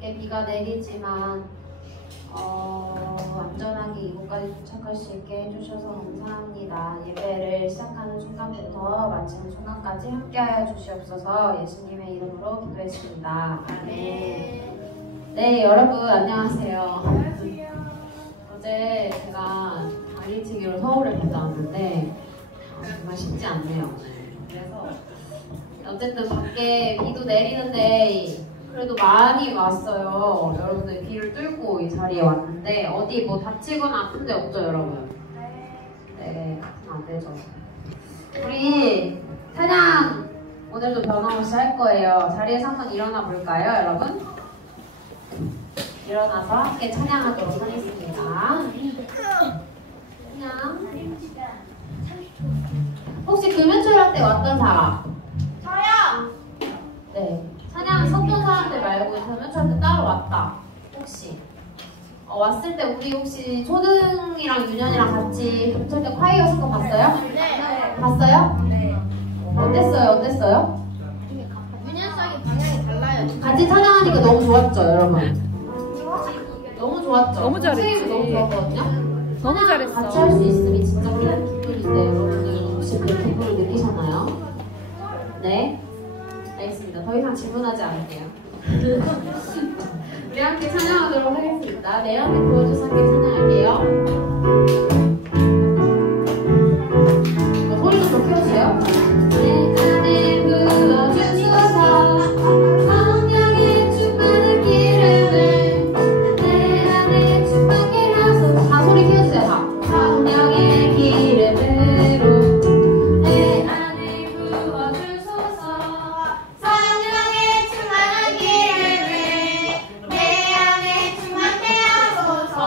밖에 비가 내리지만 안전하게 이곳까지 도착할 수 있게 해주셔서 감사합니다. 예배를 시작하는 순간부터 마치는 순간까지 함께하여 주시옵소서. 예수님의 이름으로 기도했습니다. 네, 여러분 안녕하세요. 어제 제가 당일치기로 서울에 갔다 왔는데 정말 쉽지 않네요 오늘. 그래서 어쨌든 밖에 비도 내리는데 그래도 많이 왔어요. 여러분들 비를 뚫고 이 자리에 왔는데 어디 뭐 다치거나 아픈 데 없죠 여러분? 네, 아프면 안 되죠. 우리 찬양 오늘도 변함없이 할 거예요. 자리에서 한번 일어나 볼까요 여러분? 일어나서 함께 찬양하도록 하겠습니다. 찬양. 혹시 금요초라 때 왔던 사람? 저요! 네. 찬양 섰던 사람들 말고 금요초라 때 따로 왔다. 혹시? 왔을 때 우리 혹시 초등이랑 유년이랑 같이 금요초라 때 콰이어 쓴 거 봤어요? 네. 봤어요? 네. 어땠어요? 유년성이 방향이 달라요. 같이 찬양하니까 너무 좋았죠 여러분? 너무 좋았죠? 너무 잘했지. 선생님도 너무 좋았거든요? 너무 잘했어. 같이 할 수 있으니 진짜 큰 기쁨인데 여러분들 혹시 그 기쁨을 느끼셨나요? 네? 알겠습니다. 더 이상 질문하지 않을게요. 우리 함께 찬양하도록 하겠습니다. 내 안에 부어줘서 함께 찬양할게요. 소리 좀 더 키워주세요. 내 안에 부어주소서 성령의 충만한 기름을 내 안에 충만케 하소서. 다 소리 키워주세요. 다. 성령의 기름으로 내 안에 부어주소서. 성령의 충만한 기름을 내 안에 충만케 하소서.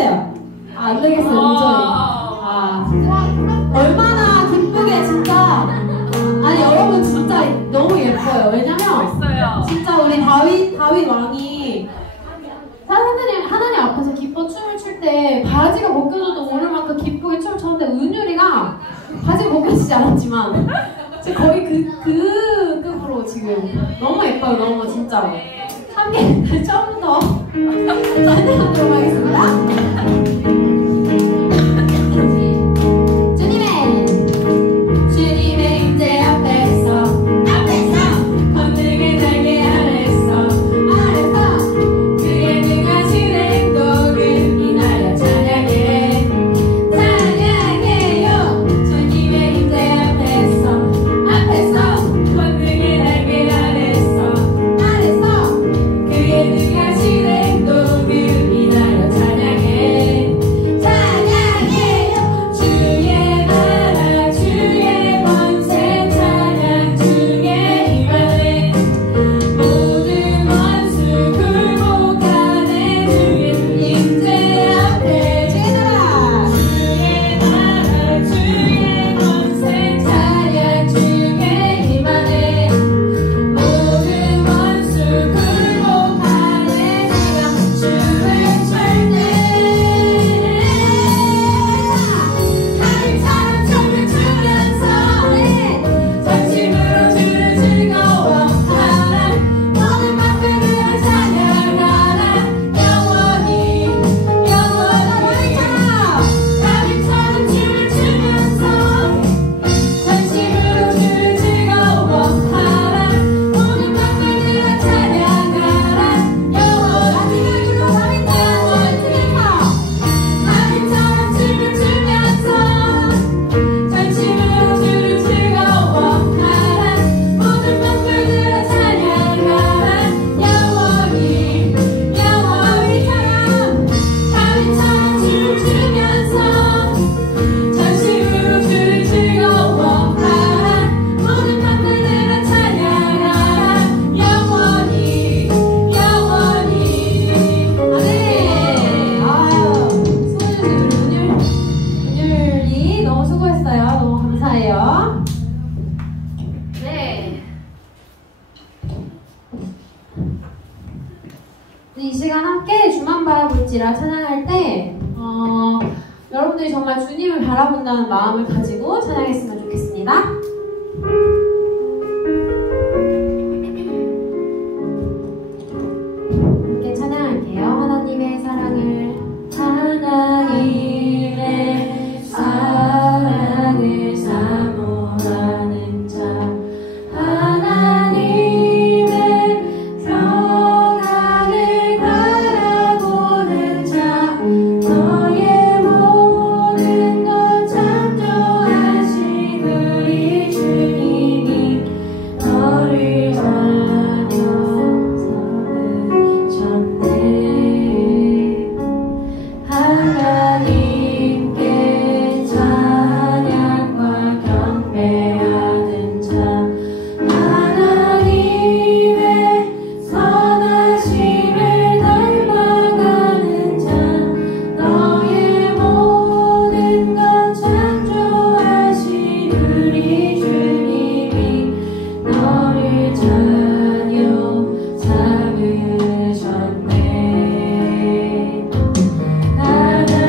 해주세요. 안 되겠어요, 도저히. 얼마나 기쁘게 진짜. 아니 여러분 진짜 너무 예뻐요. 왜냐면 진짜 우리 다윗 왕이 하나님 앞에서 기뻐 춤을 출 때 바지가 벗겨져도 모를 만큼 기쁘게 춤을 췄는데 은율이가 바지가 벗겨지지 않았지만 지금 거의 그 급으로 지금 너무 예뻐요. 너무 진짜로. 함께 처음부터 찬양하도록 하겠습니다. 주님의 임재 앞에서 권능의 날개 아래서 그의 능하신 행동을 인하여 찬양해요. 주님의 임재 앞에서 권능의 날개 아래서 그의 능하신 행동을 인하여 찬양해. 주의 나라 주의 권세 찬양 주의 임하네. 모든 원수 굴복하네. 주의 임재 앞에 주의 나라 주의 권세 찬양 주의 임하네. 모든 원수 굴복하네. 내가 춤을 출 때 하늘처럼 춤을 추면서 전심으로 주를 즐거워하라. 모든 만물들을 찬양하라. 영원히 하늘처럼 춤을 추면서 전심으로 주를 즐거워하라. 모든 만물들을 찬양하라. 영원히 하늘처럼 춤을 추면서 전심으로 주를 즐거워하라. 모든 만물들을 찬양하라. 영원히 하늘처럼 춤을 추면서 전심으로 주를 즐거워하라. 모든 만물들을 찬양하라. 영원히 아멘. 수고해주신 은율이 너무 수고했어요. 너무 감사해요. 네. 이 시간 함께 주만 바라볼지라 찬양할 때 여러분들이 정말 주님을 바라본다는 마음을 가지고 찬양했으면 좋겠습니다. 함께 찬양할게요. 하나님의 사랑을 사모하는 자 하나님의 평안을 바라보는 자 너의 모든 것 창조하신 우리 주님이 너를 전하셨네. 하나님께 찬양과 경배하는 자 하나님의 선하심을 닮아가는 자 너의 모든 것 창조하신 우리 주님이 너를 자녀 삼으셨네. 하나님께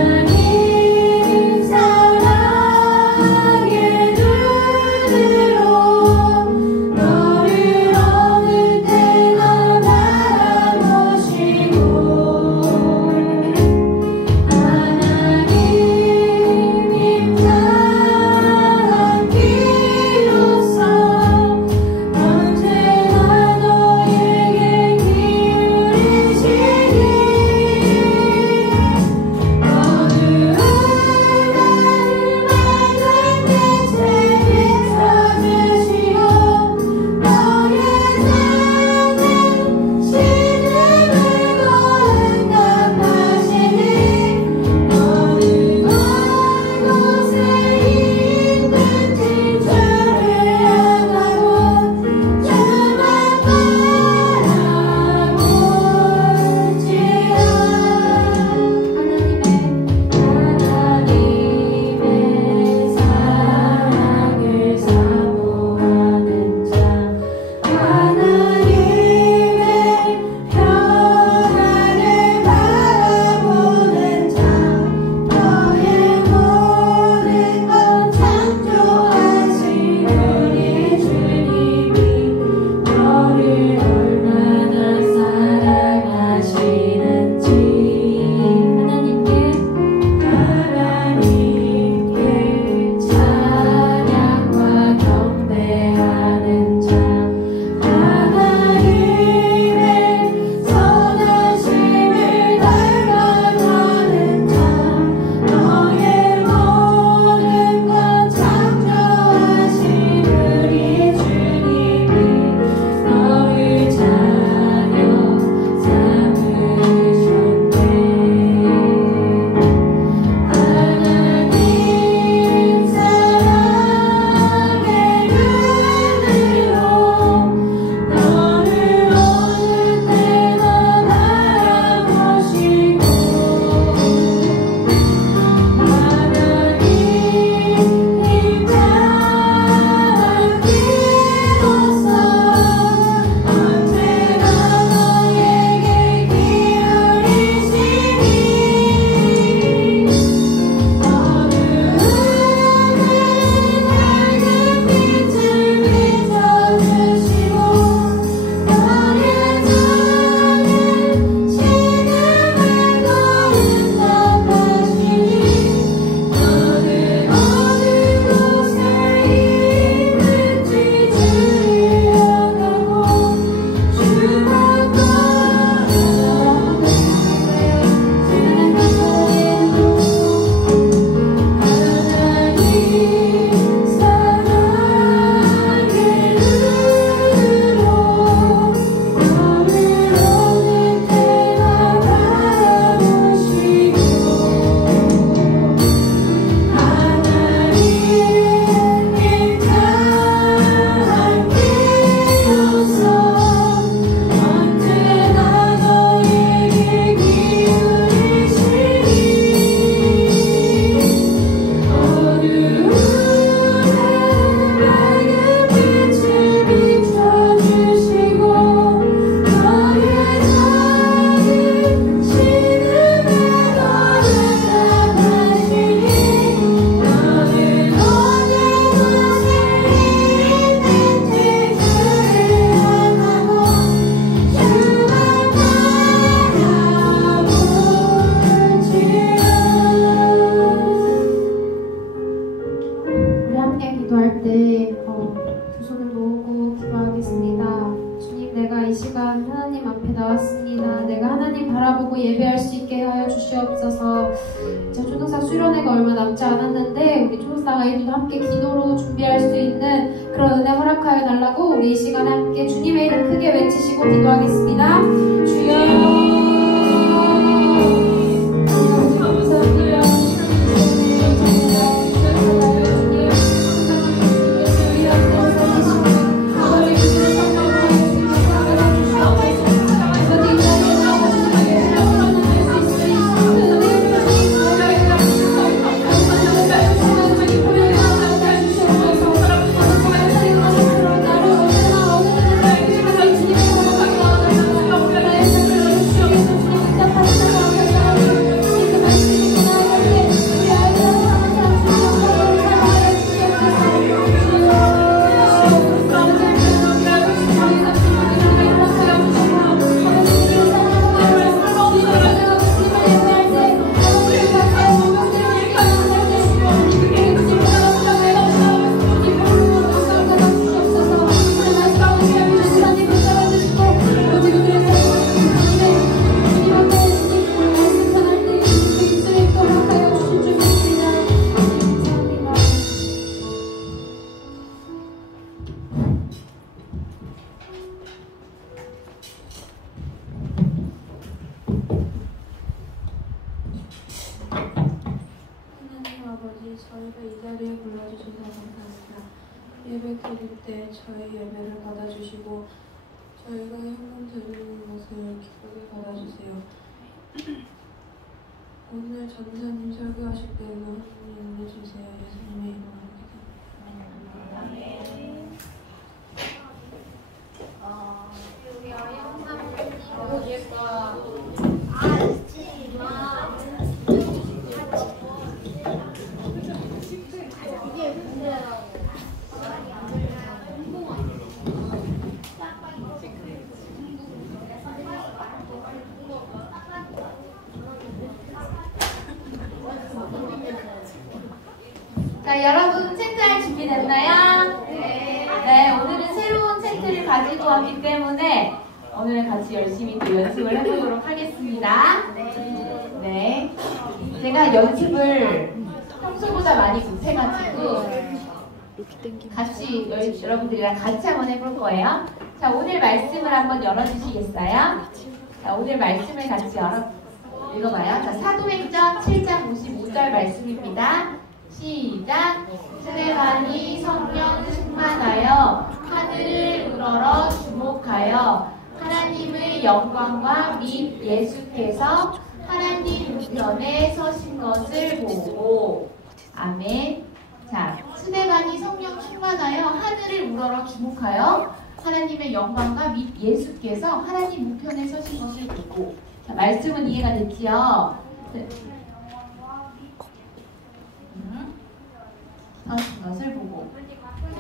없어서 이제 초등사 수련회가 얼마 남지 않았는데 우리 초등사 아이들도 함께 기도로 준비할 수 있는 그런 은혜 허락하여 달라고 우리 이 시간에 함께 주님의 이름 크게 외치시고 기도하겠습니다. 주여 저희가 이 자리에 불러주셔서 감사합니다. 예배 드릴 때 저희 예배를 받아주시고 저희가 현금 드리는 것을 기쁘게 받아주세요. 오늘 전사님 설교하실 때는 하나님 인내주세요. 예수님의 이름으로 자, 여러분 체크할 준비됐나요? 네, 오늘은 새로운 체크를 가지고 왔기 때문에 오늘 같이 열심히 또 연습을 해보도록 하겠습니다. 네, 제가 연습을 평소보다 많이 못해가지고 같이 여러분들이랑 같이 한번 해볼 거예요. 자, 오늘 말씀을 한번 열어주시겠어요? 자, 오늘 말씀을 같이 읽어봐요. 자, 사도행전 7장 55절 말씀입니다. 시작! 스데반이 성령 충만하여 하늘을 우러러 주목하여 하나님의 영광과 및 예수께서 하나님 우편에 서신 것을 보고 아멘. 자, 스데반이 성령 충만하여 하늘을 우러러 주목하여 하나님의 영광과 및 예수께서 하나님 우편에 서신 것을 보고. 자, 말씀은 이해가 됐지요? 네. 서신 것을 보고.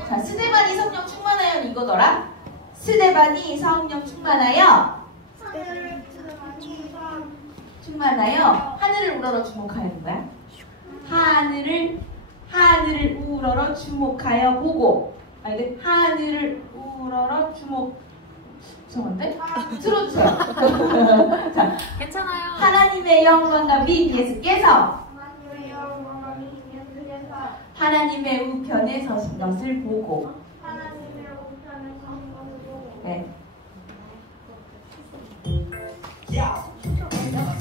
자, 스데반이 성령 충만하여 이거더라. 스데반이 성령 충만하여 하늘을 우러러 주목하여는 거야. 하늘을 우러러 주목하여 보고. 아니, 하늘을 우러러 주목. 이상한데? 들어주세요. 자, 괜찮아요. 하나님의 영광과 및 예수께서 하나님의 우편에 서신 것을 보고. 네.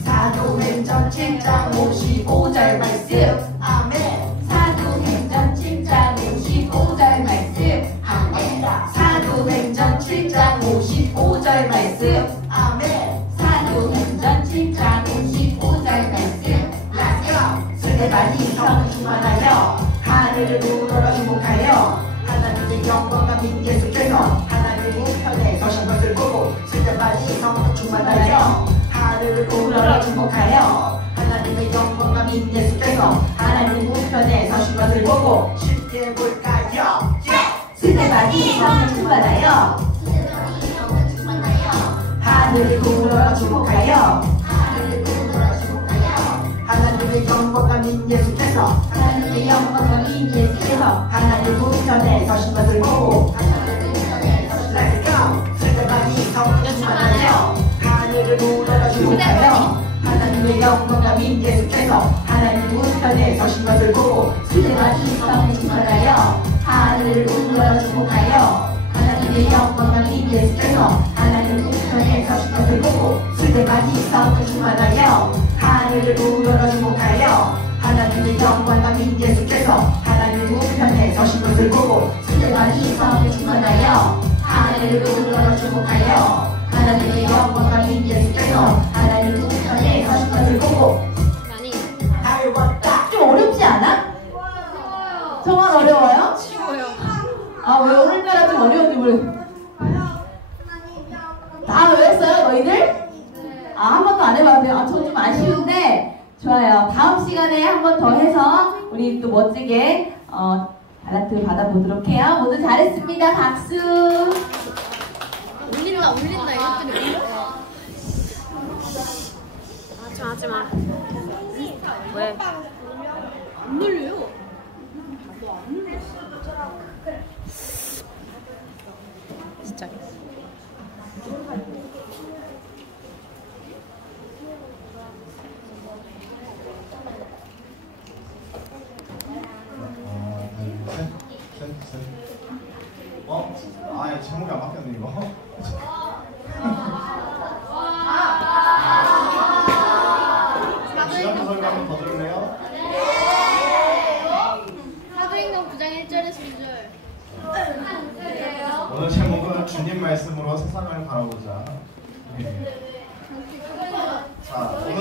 사도행전 7장 55절 말씀. 아멘. 사도행전 7장 55절 말씀. 아멘. 사도행전 7장 55절 말씀. 아멘. 사도행전 7장 55절 말씀. Let's go. 스데반이 성령 충만하여 하늘을 우러러 주목하여 하나님의 영광과 및 예수께서 하나님의 우편에 서신 것을 보고. 스데반이 성령 충만하여 하늘을 우러러 주목하여 하나님의 영광과 및 예수께서 하나님 우편에 서신 것을 보고. 쉽게 볼까요? 스데반이 성령 충만하여 하늘을 우러러 주목하여 하나님의 영광과 및 예수께서 하나님의 영광과 및 예수께서 하나님 우편에 서신 것을 보고. Let's go! 스데반이 성령 충만하여 하늘을 우러러 주목하여 하나님의 하나님의 영광감인 예수께서 하나님 우편에 서신 것을 보고 수제가 이성을 충만하여 하늘을 우러러 주목하여 하나님의 영광감인 예수께서 하나님 우편에 서신 것을 보고 수제가 이성을 충만하여 하늘을 우러러 주목하여 하나님의 영광감인 예수께서 하나님 우편에 서신 것을 보고 수제가 이성을 충만하여 하늘을 우러러 주목하여 하나님의 영광감인 예수께서 하나님 우편에 서신 것을 보고 알았다. 좀 어렵지 않아? 정말 어려워요? 쉬워요. 아, 왜 오늘따라 좀 어려운지 모르겠어. 다 외웠어요, 너희들? 아, 한 번도 안 해봤는데요. 아, 전 좀 아쉬운데. 좋아요. 다음 시간에 한 번 더 해서 우리 또 멋지게 발라트 받아보도록 해요. 모두 잘했습니다. 박수. 울린다 이것들이. 하지마. 왜? 안 눌려요. 진짜. 아, 제목이 안 바뀌었네 이거. 지난주 설교 한번 더 들을래요? 사도행전 9장 1절에서 2절. 오늘 제목은 주님 말씀으로 세상을 바라보자. 자, 오늘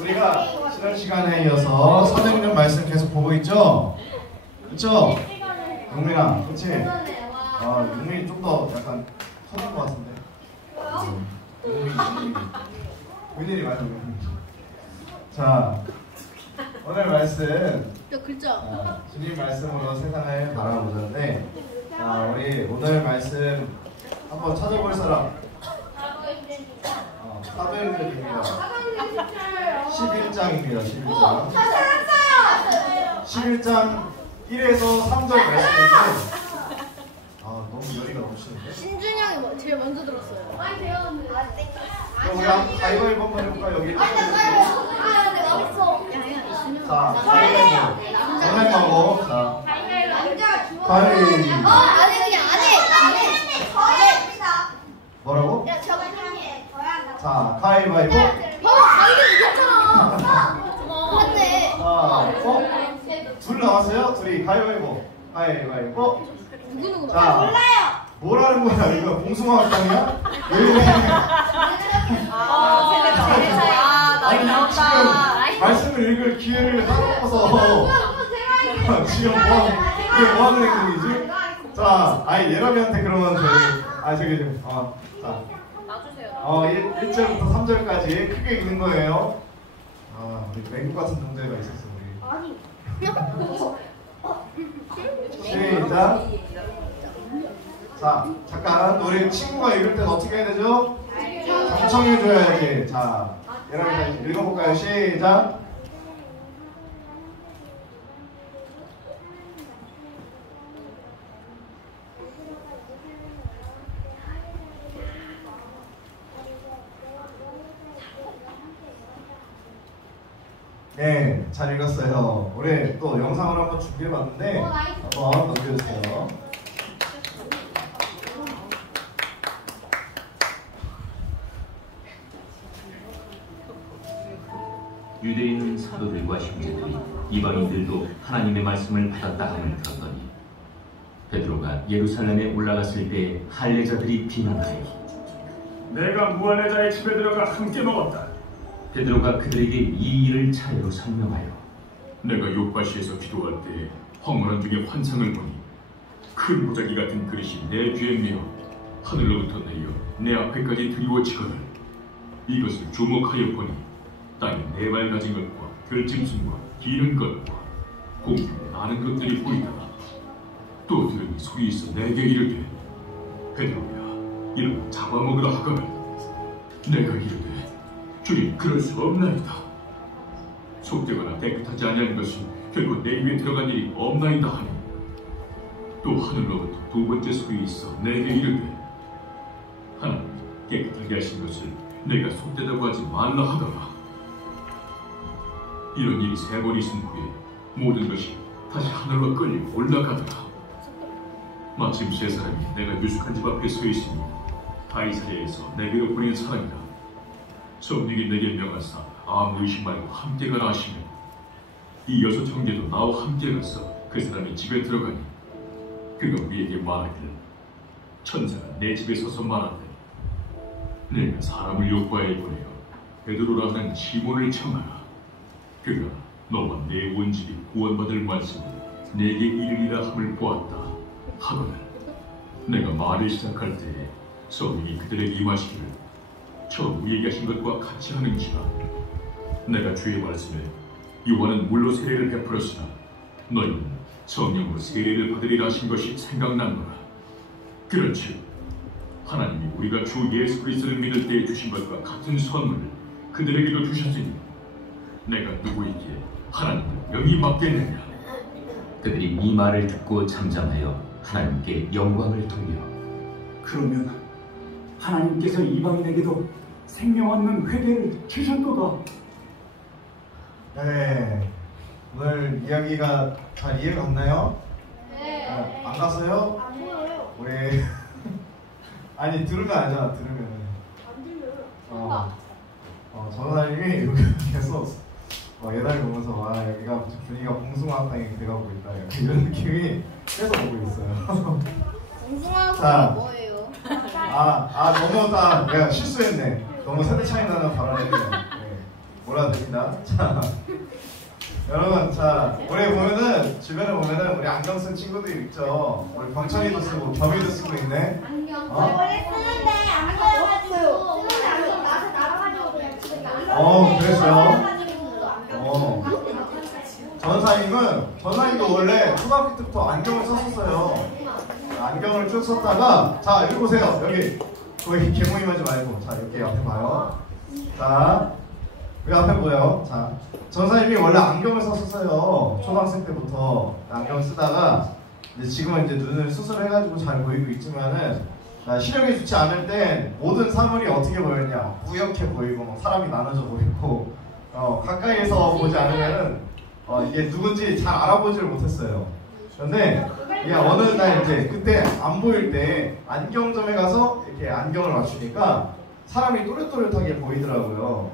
우리가 지난 시간에 이어서 사도행전 말씀 계속 보고 있죠? 그렇죠? 용민아, 그렇지? 아, 용민이 좀 더 약간 터진 것 같은데. 용민이. 웬일이 많아, 용민이. 자, 오늘 말씀. 저 글자. 주님 말씀으로 세상을 바라보자인데, 자, 우리 오늘 말씀 한번 찾아볼 사람. 사도행전입니다. 11장입니다. 11장. 11장 1에서 3절 말씀인데, 너무 열의가 넘치는데. 신준이 형이 제일 먼저 들었어요. 많이 배웠는데. 그럼 우리 가위바위보 한번 해볼까요? 여기. 내가 어딨어? 자, 가위바위보. 선생님하고, 자, 가위바위보. 아니 그냥 안 해. 뭐라고? 야 저거 형이 자, 가위바위보. 가위는 이겼잖아. 맞네. 둘 남았어요? 둘이 가위바위보. 가위바위보. 누구 자, 몰라요. 뭐라는 거야? 이거 봉숭아 학당이야? 왜 이래? 아니, 지금 말씀을 읽을 기회를 하고서 지금 뭐 하는 행동이지? 자, 예람이한테 그러면 저기 좀, 자, 놔주세요. 1절부터 3절까지 크게 읽는 거예요. 우리 맹구 같은 동자가 있었어, 우리. 시작. 자, 잠깐, 우리 친구가 읽을 때는 어떻게 해야 되죠? 경청해줘야지. 자, 여러분 읽어볼까요? 시작. 네, 잘 읽었어요. 우리 또 영상을 한번 준비해봤는데 한번 넘겨주세요. 유대인 사도들과 형제들이 이방인들도 하나님의 말씀을 받았다 함을 들었더니 베드로가 예루살렘에 올라갔을 때 할례자들이 비난하여 내가 무할례자의 집에 들어가 함께 먹었다. 베드로가 그들에게 이 일을 차례로 설명하여 내가 요파시에서 기도할 때 황홀한 중에 환상을 보니 큰 보자기 같은 그릇이 내 귀에 메어 하늘로부터 내려 내 앞에까지 드리워지거늘 이것을 주목하여 보니 땅에 네 발 가진 것과 들짐승과 기는 것과 공중에 나는 것들이 보이더라. 또 들으니 소리 있어 내게 이르되 베드로야 이를 잡아먹으라 하거늘 내가 이르되 주님 그럴 수 없나이다. 속되거나 깨끗하지 아니한 것이 결국 내 입에 들어간 일이 없나이다 하니 또 하늘로부터 두 번째 소리 있어 내게 이르되 하나님 깨끗하게 하신 것을 내가 속되다고 하지 말라 하더라. 이런 일이 3번 있은 후에 모든 것이 다시 하늘로 끌리고 올라가더라. 마침 3사람이 내가 유숙한 집 앞에 서 있으니 다 이스라엘에서 내게로 보낸 사람이라. 성령이 내게 명하사 아무 의심 말고 함께 가라 하시며 이 6 형제도 나와 함께 가서 그 사람이 집에 들어가니 그가 우리에게 말하기를 천사가 내 집에 서서 말하되 내가 사람을 요구하여 보내어 베드로라 하는 시몬을 청하라. 그가 너와 내 온 집이 구원받을 말씀을 내게 이르리라 함을 보았다 하거늘 내가 말을 시작할 때에 성령이 그들에게 임하시기를 처음 우리에게 하신 것과 같이 하는지라. 내가 주의 말씀에 요한은 물로 세례를 베풀었으나 너희는 성령으로 세례를 받으리라 하신 것이 생각나노라. 그렇지 하나님이 우리가 주 예수 그리스도를 믿을 때에 주신 것과 같은 선물을 그들에게도 주셨으니 내가 누구에게 하나님을 영이 맡겠느냐. 그들이 이 말을 듣고 잠잠하여 하나님께 영광을 돌려 그러면 하나님께서 이방인에게도 생명 얻는 회개를 주셨도다. 네, 오늘 이야기가 잘 이해가 갔나요? 네. 안 갔어요? 안 보여요. 우리 아니 들으면 알잖아. 들으면 안 들려요. 전사님이 여기 계속 예달 보면서 와 여기가 분위기가 봉숭아학당이 돼가고 있다 이런 느낌이 계속 오고 있어요. 공중학교가 뭐예요? 너무 내가 실수했네. 너무 세대 차이 나는 발언을 몰아도 됩니다. 자, 여러분, 우리 보면은 주변에 보면은 우리 안경 쓴 친구들 있죠. 우리 병찬이도 쓰고 겸이도 쓰고 있네. 안경. 원래 쓰는데 안 보여가지고 쓰는데 안경 나서 날아가지고 그냥 쓰니까. 그랬어요? 전사님도 원래 초등학교 때부터 안경을 썼었어요. 안경을 쭉 썼다가 자 여기 보세요. 여기 거기 개모임하지 말고 자 이렇게 앞에 봐요. 자 여기 앞에 보여요. 자 전사님이 원래 안경을 썼었어요. 초등학생 때부터 안경 쓰다가 이제 지금은 이제 눈을 수술해가지고 잘 보이고 있지만은 시력이 좋지 않을 땐 모든 사물이 어떻게 보였냐 뿌옇게 보이고 막 사람이 나눠져 보이고 가까이에서 보지 않으면은 이게 누군지 잘 알아보지를 못했어요. 그런데 어느 날 이제 그때 안 보일 때 안경점에 가서 이렇게 안경을 맞추니까 사람이 또렷또렷하게 보이더라고요.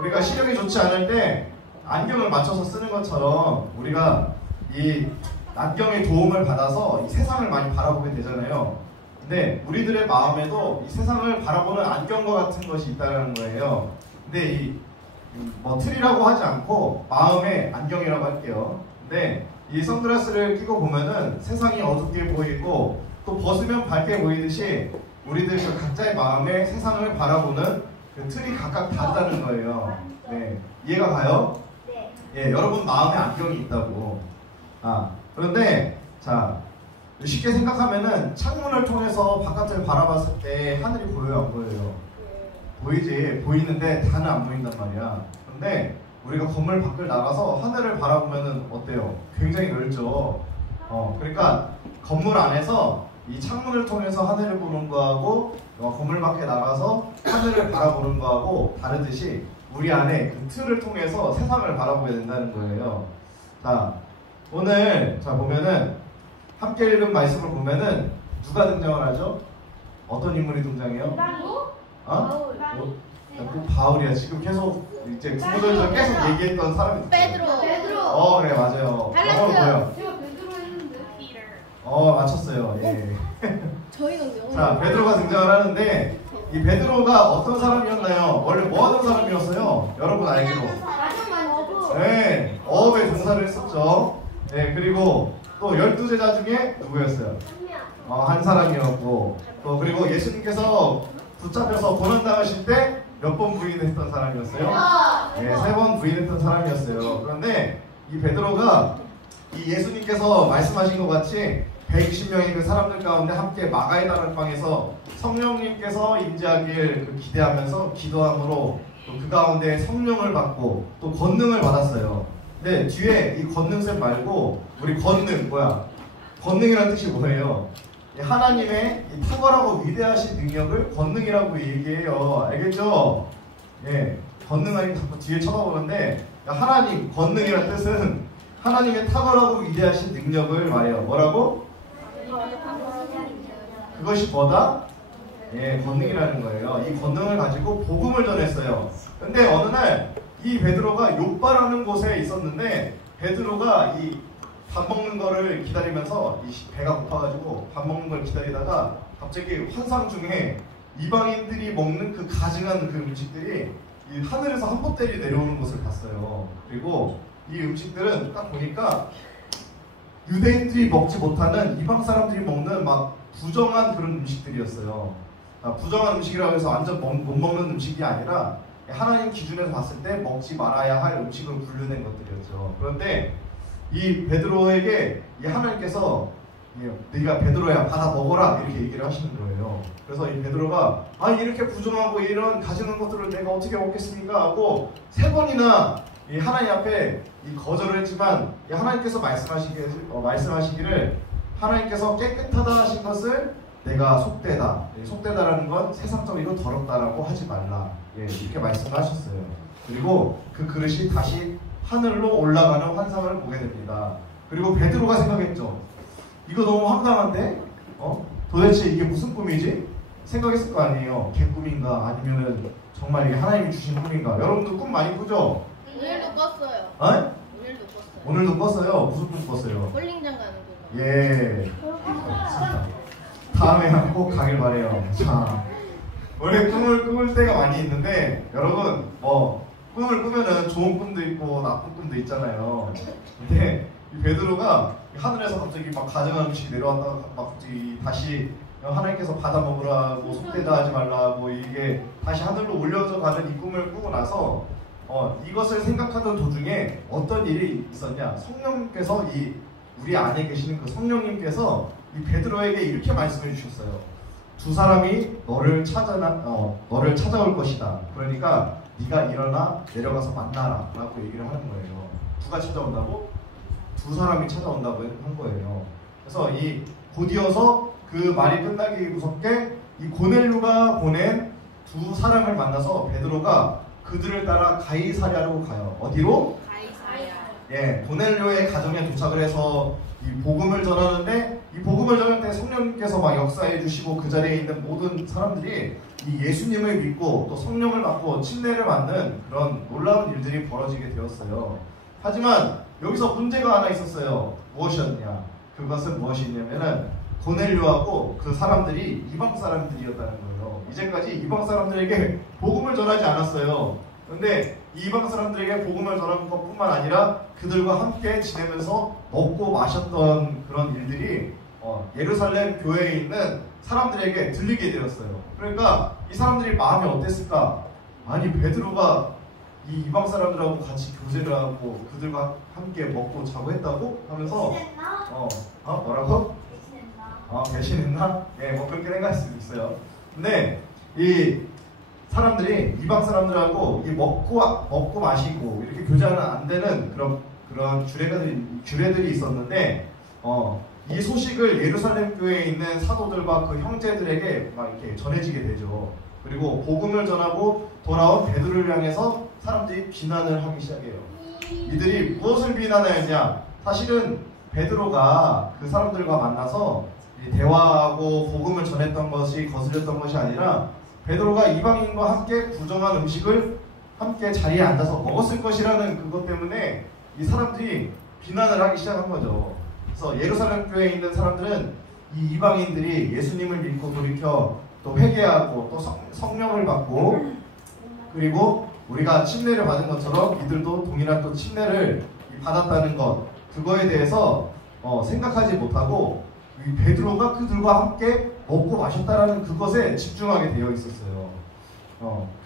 우리가 시력이 좋지 않을 때 안경을 맞춰서 쓰는 것처럼 우리가 이 안경의 도움을 받아서 이 세상을 많이 바라보게 되잖아요. 근데 우리들의 마음에도 이 세상을 바라보는 안경과 같은 것이 있다는 거예요. 근데 이 틀이라고 하지 않고 마음의 안경이라고 할게요. 근데 이 선글라스를 끼고 보면은 세상이 어둡게 보이고 또 벗으면 밝게 보이듯이 우리들 그 각자의 마음에 세상을 바라보는 그 틀이 각각 다르다는 거예요. 네, 이해가 가요? 네. 예, 여러분 마음에 안경이 있다고. 그런데 자 쉽게 생각하면은 창문을 통해서 바깥을 바라봤을 때 하늘이 보여요, 안 보여요? 보이지, 보이는데 다는 안 보인단 말이야. 근데 우리가 건물 밖을 나가서 하늘을 바라보면은 어때요? 굉장히 넓죠. 그러니까 건물 안에서 이 창문을 통해서 하늘을 보는 거하고 건물 밖에 나가서 하늘을 바라보는 거하고 다르듯이 우리 안에 그 틀을 통해서 세상을 바라보게 된다는 거예요. 자, 오늘 보면은 함께 읽은 말씀을 보면은 누가 등장을 하죠? 어떤 인물이 등장해요? 꼭 바울이야. 지금 계속 이제 구구절절 계속 얘기했던 사람이 베드로. 그래 맞아요. 영어로 뭐예요? 제가 베드로 했는데. 맞췄어요. 예. 저희는 영어. 자, 베드로가 등장을 하는데 이 베드로가 어떤 사람이었나요? 원래 뭐 하던 사람이었어요? 여러분 알기로. 네, 어업의 종사를 했었죠. 네, 그리고 또 12제자 중에 누구였어요? 한 사람이었고 또 그리고 예수님께서 붙잡혀서 고난당하실 때 몇 번 부인했던 사람이었어요? 네, 3번 부인했던 사람이었어요. 그런데 이 베드로가 이 예수님께서 말씀하신 것 같이 120명의 그 사람들 가운데 함께 마가의 다락방에서 성령님께서 임재하길 기대하면서 기도함으로 또 그 가운데 성령을 받고 또 권능을 받았어요. 근데 뒤에 이 권능셈 말고 우리 권능 권능이라는 뜻이 뭐예요? 하나님의 이 탁월하고 위대하신 능력을 권능이라고 얘기해요. 알겠죠? 예, 권능하니 자꾸 뒤에 쳐다보는데 하나님, 권능이라는 뜻은 하나님의 탁월하고 위대하신 능력을 말해요. 뭐라고? 그것이 뭐다? 예, 권능이라는 거예요. 이 권능을 가지고 복음을 전했어요. 근데 어느 날 이 베드로가 욥바라는 곳에 있었는데, 베드로가 이 밥 먹는 거를 기다리면서 이 배가 고파가지고 밥 먹는 걸 기다리다가 갑자기 환상 중에 이방인들이 먹는 그 가증한 그 음식들이 이 하늘에서 한 보따리 내려오는 것을 봤어요. 그리고 이 음식들은 딱 보니까 유대인들이 먹지 못하는 이방 사람들이 먹는 막 부정한 그런 음식들이었어요. 부정한 음식이라고 해서 완전 못 먹는 음식이 아니라 하나님 기준에서 봤을 때 먹지 말아야 할 음식을 분류된 것들이었죠. 그런데 이 베드로에게 이 하나님께서 네가 베드로야 받아 먹어라 이렇게 얘기를 하시는 거예요. 그래서 이 베드로가 이렇게 부정하고 이런 가증한 것들을 내가 어떻게 먹겠습니까 하고 3번이나 이 하나님 앞에 이 거절을 했지만 이 하나님께서 말씀하시기를 하나님께서 깨끗하다 하신 것을 내가 속되다. 속되다라는 건 세상적이고 더럽다라고 하지 말라. 이렇게 말씀을 하셨어요. 그리고 그 그릇이 다시 하늘로 올라가는 환상을 보게 됩니다. 그리고 베드로가 생각했죠. 이거 너무 황당한데? 도대체 이게 무슨 꿈이지? 생각했을 거 아니에요. 개꿈인가? 아니면은 정말 이게 하나님이 주신 꿈인가? 여러분도 꿈 많이 꾸죠? 오늘도 꿨어요. 오늘도 꿨어요. 오늘도 꿨어요? 무슨 꿈 꿨어요? 볼링장 가는 거. 예. 다음에 꼭 가길 바래요. 자, 원래 꿈을 꾸을 때가 많이 있는데 여러분 꿈을 꾸면은 좋은 꿈도 있고 나쁜 꿈도 있잖아요. 근데 이 베드로가 하늘에서 갑자기 막 가증한 음식이 내려왔다가 막 갑자기 다시 하나님께서 받아 먹으라고 속되다 하지 말라고 이게 다시 하늘로 올려져 가는 이 꿈을 꾸고 나서 이것을 생각하던 도중에 어떤 일이 있었냐? 성령님께서 우리 안에 계시는 그 성령님께서 이 베드로에게 이렇게 말씀해 주셨어요. 두 사람이 너를 찾아올 것이다. 그러니까 네가 일어나 내려가서 만나라 라고 얘기를 하는 거예요. 누가 찾아온다고? 두 사람이 찾아온다고 한 거예요. 그래서 곧이어서 그 말이 끝나기 무섭게 이 고넬료가 보낸 두 사람을 만나서 베드로가 그들을 따라 가이사랴로 가요. 어디로? 가이사랴. 예, 고넬료의 가정에 도착을 해서 이 복음을 전하는데, 이 복음을 전할 때 성령님께서 막 역사해 주시고 그 자리에 있는 모든 사람들이 이 예수님을 믿고 또 성령을 받고 침례를 받는 그런 놀라운 일들이 벌어지게 되었어요. 하지만 여기서 문제가 하나 있었어요. 무엇이었냐? 그것은 무엇이냐면은 고넬료하고 그 사람들이 이방 사람들이었다는 거예요. 이제까지 이방 사람들에게 복음을 전하지 않았어요. 그런데 이방 사람들에게 복음을 전하는 것뿐만 아니라 그들과 함께 지내면서 먹고 마셨던 그런 일들이 예루살렘 교회에 있는 사람들에게 들리게 되었어요. 그러니까 이 사람들이 마음이 어땠을까? 아니, 베드로가 이 이방 사람들하고 같이 교제를 하고 그들과 함께 먹고 자고 했다고? 하면서 뭐라고? 배신했나? 예, 그렇게 생각할 수도 있어요. 근데 이 사람들이 이방 사람들하고 먹고 마시고 이렇게 교제는 안 되는 그런 규례들이 있었는데 이 소식을 예루살렘 교회에 있는 사도들과 그 형제들에게 막 이렇게 전해지게 되죠. 그리고 복음을 전하고 돌아온 베드로를 향해서 사람들이 비난을 하기 시작해요. 이들이 무엇을 비난하였냐? 사실은 베드로가 그 사람들과 만나서 대화하고 복음을 전했던 것이 거슬렸던 것이 아니라 베드로가 이방인과 함께 부정한 음식을 함께 자리에 앉아서 먹었을 것이라는 그것 때문에 이 사람들이 비난을 하기 시작한 거죠. 그래서 예루살렘 교회에 있는 사람들은 이 이방인들이 예수님을 믿고 돌이켜 또 회개하고 또 성령을 받고 그리고 우리가 침례를 받은 것처럼 이들도 동일한 또 침례를 받았다는 것, 그거에 대해서 생각하지 못하고 이 베드로가 그들과 함께 먹고 마셨다라는 그것에 집중하게 되어 있었어요.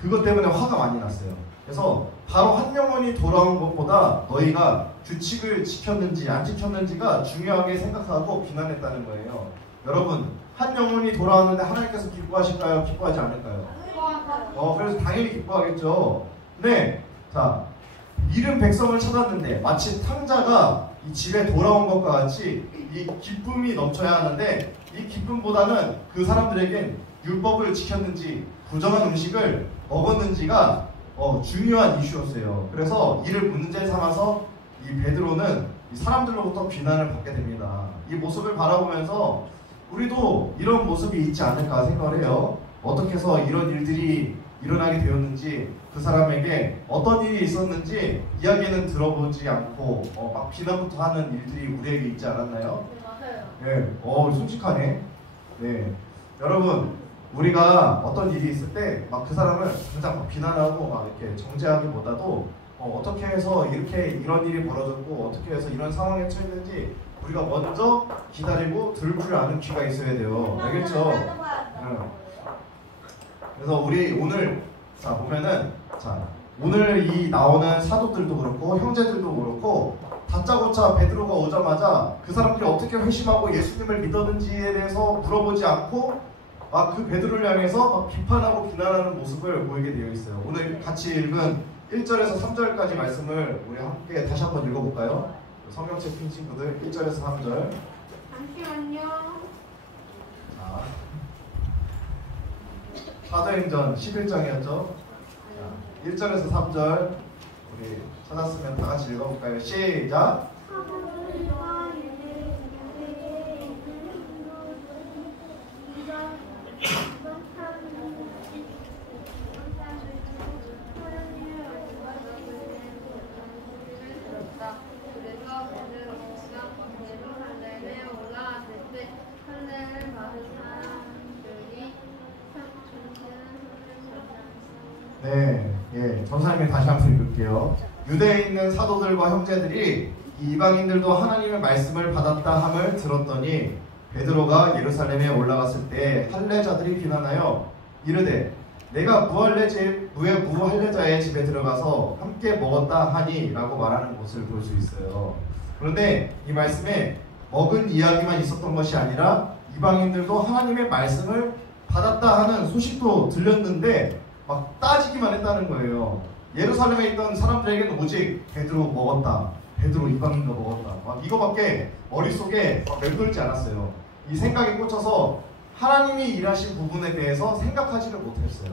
그것 때문에 화가 많이 났어요. 그래서 바로 한 영혼이 돌아온 것보다 너희가 규칙을 지켰는지 안 지켰는지가 중요하게 생각하고 비난했다는 거예요. 여러분, 한 영혼이 돌아왔는데 하나님께서 기뻐하실까요? 기뻐하지 않을까요? 그래서 당연히 기뻐하겠죠. 근데 자, 잃은 백성을 찾았는데 마치 탕자가 이 집에 돌아온 것과 같이 이 기쁨이 넘쳐야 하는데 이 기쁨보다는 그 사람들에겐 율법을 지켰는지 부정한 음식을 먹었는지가 중요한 이슈였어요. 그래서 이를 문제 삼아서 이 베드로는 이 사람들로부터 비난을 받게 됩니다. 이 모습을 바라보면서 우리도 이런 모습이 있지 않을까 생각을 해요. 어떻게 해서 이런 일들이 일어나게 되었는지, 그 사람에게 어떤 일이 있었는지 이야기는 들어보지 않고 막 비난부터 하는 일들이 우리에게 있지 않았나요? 네, 솔직하네. 네, 여러분, 우리가 어떤 일이 있을 때 막 그 사람을 당장 막 비난하고 막 이렇게 정죄하기보다도 어떻게 해서 이런 일이 벌어졌고 어떻게 해서 이런 상황에 처했는지 우리가 먼저 기다리고 들을 줄 아는 귀가 있어야 돼요. 알겠죠? 그래서 우리 오늘 보면은 오늘 이 나오는 사도들도 그렇고 형제들도 그렇고 다짜고짜 베드로가 오자마자 그 사람들이 어떻게 회심하고 예수님을 믿었는지에 대해서 물어보지 않고 그 베드로를 향해서 비판하고 비난하는 모습을 보이게 되어 있어요. 오늘 같이 읽은 1절에서 3절까지 말씀을 우리 함께 다시 한번 읽어볼까요? 성경책 핀 친구들 1절에서 3절. 잠시만요. 사도행전 11장이었죠? 1절에서 3절 우리 찾았으면 다 같이 읽어볼까요? 시작! 네, 전사님이 다시 한번 읽을게요. 유대에 있는 사도들과 형제들이 이방인들도 하나님의 말씀을 받았다 함을 들었더니 베드로가 예루살렘에 올라갔을 때 할례자들이 비난하여 이르되 내가 무할례자의 집에 들어가서 함께 먹었다 하니 라고 말하는 것을 볼 수 있어요. 그런데 이 말씀에 먹은 이야기만 있었던 것이 아니라 이방인들도 하나님의 말씀을 받았다 하는 소식도 들렸는데 막 따지기만 했다는 거예요. 예루살렘에 있던 사람들에게는 오직 베드로 먹었다, 베드로 이방인도 먹었다, 막 이거밖에 머릿속에 맴돌지 않았어요. 이 생각에 꽂혀서 하나님이 일하신 부분에 대해서 생각하지를 못했어요.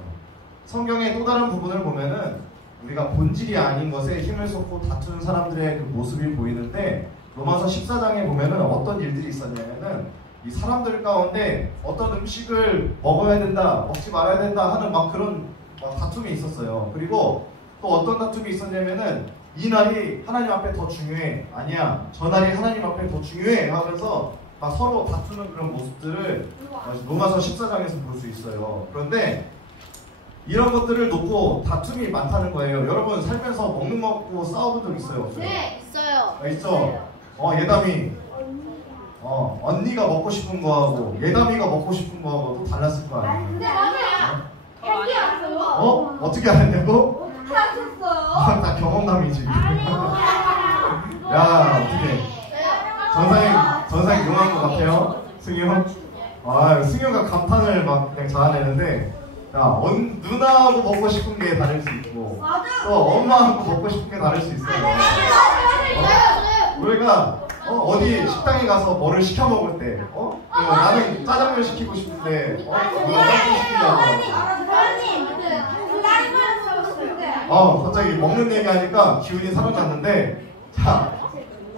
성경의 또 다른 부분을 보면은 우리가 본질이 아닌 것에 힘을 쏟고 다투는 사람들의 그 모습이 보이는데 로마서 14장에 보면은 어떤 일들이 있었냐면은 이 사람들 가운데 어떤 음식을 먹어야 된다, 먹지 말아야 된다 하는 막 그런 다툼이 있었어요. 그리고 또 어떤 다툼이 있었냐면은 이 날이 하나님 앞에 더 중요해, 아니야 저 날이 하나님 앞에 더 중요해 하면서 막 서로 다투는 그런 모습들을 로마서 14장에서 볼 수 있어요. 그런데 이런 것들을 놓고 다툼이 많다는 거예요. 여러분 살면서 먹는 거 갖고 싸워본 적 있어요? 없어요? 네, 있어요. 있죠? 예담이 언니가 먹고 싶은 거하고 예담이가 먹고 싶은 거하고 또 달랐을 거 아니에요? 근데 맞아요. 캔디 왔어요. 어떻게 알았냐고? 하셨어요. 다 경험담이지. 아니요. 야, 어떻게 전사님 용한 것 같아요? 승효? 승효가 감탄을 막 그냥 자아내는데 누나하고 먹고 싶은 게 다를 수 있고 또 엄마하고 먹고 싶은 게 다를 수 있어요. 우리가 어디 식당에 가서 뭐를 시켜 먹을 때 나는 짜장면 시키고 싶은데 누가 짬뽕 시키냐고. 갑자기 먹는 얘기 하니까 기운이 사라졌는데 자